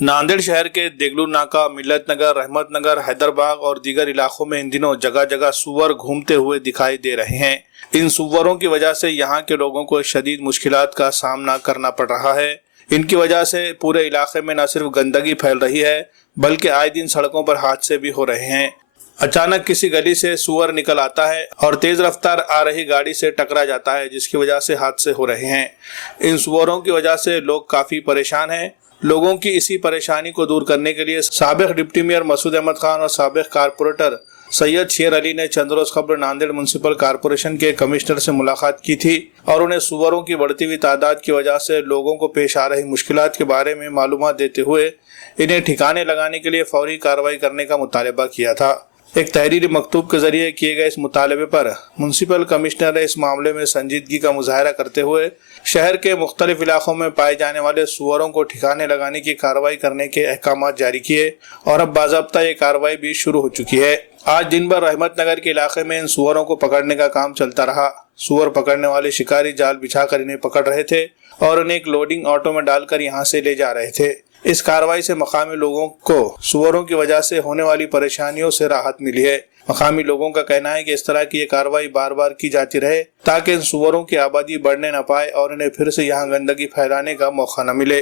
नांदेड़ शहर के देगलू नाका, मिल्लत नगर, रहमत नगर, हैदरबाग और दीगर इलाकों में इन दिनों जगह जगह सुअर घूमते हुए दिखाई दे रहे हैं। इन सुअरों की वजह से यहाँ के लोगों को शदीद मुश्किलात का सामना करना पड़ रहा है। इनकी वजह से पूरे इलाके में न सिर्फ गंदगी फैल रही है बल्कि आए दिन सड़कों पर हादसे भी हो रहे हैं। अचानक किसी गली से सुअर निकल आता है और तेज रफ्तार आ रही गाड़ी से टकरा जाता है, जिसकी वजह से हादसे हो रहे हैं। इन सुअरों की वजह से लोग काफी परेशान हैं। लोगों की इसी परेशानी को दूर करने के लिए साबिक डिप्टी मेयर मसूद अहमद खान और साबिक कारपोरेटर सैयद शेर अली ने चंद रोज कबल नांदेड़ म्युनिसिपल कारपोरेशन के कमिश्नर से मुलाकात की थी और उन्हें सुअरों की बढ़ती हुई तादाद की वजह से लोगों को पेश आ रही मुश्किलात के बारे में मालूमात देते हुए इन्हें ठिकाने लगाने के लिए फौरी कार्रवाई करने का मुतालबा किया था। एक तहरीरी मकतूब के जरिए किए गए इस मुतालबे पर म्युनिसिपल कमिश्नर ने इस मामले में संजीदगी का मुजाहरा करते हुए शहर के मुख्तलिफ इलाकों में पाए जाने वाले सुअरों को ठिकाने लगाने की कार्रवाई करने के अहकाम जारी किए और अब बाज़ाब्ता ये कार्रवाई भी शुरू हो चुकी है। आज दिन भर रहमत नगर के इलाके में इन सुअरों को पकड़ने का काम चलता रहा। सुअर पकड़ने वाले शिकारी जाल बिछाकर इन्हें पकड़ रहे थे और उन्हें एक लोडिंग ऑटो में डालकर यहाँ से ले जा रहे थे। इस कार्रवाई से मकामी लोगों को सुअरों की वजह से होने वाली परेशानियों से राहत मिली है। मकामी लोगों का कहना है कि इस तरह की ये कार्रवाई बार बार की जाती रहे ताकि इन सुअरों की आबादी बढ़ने न पाए और इन्हें फिर से यहाँ गंदगी फैलाने का मौका न मिले।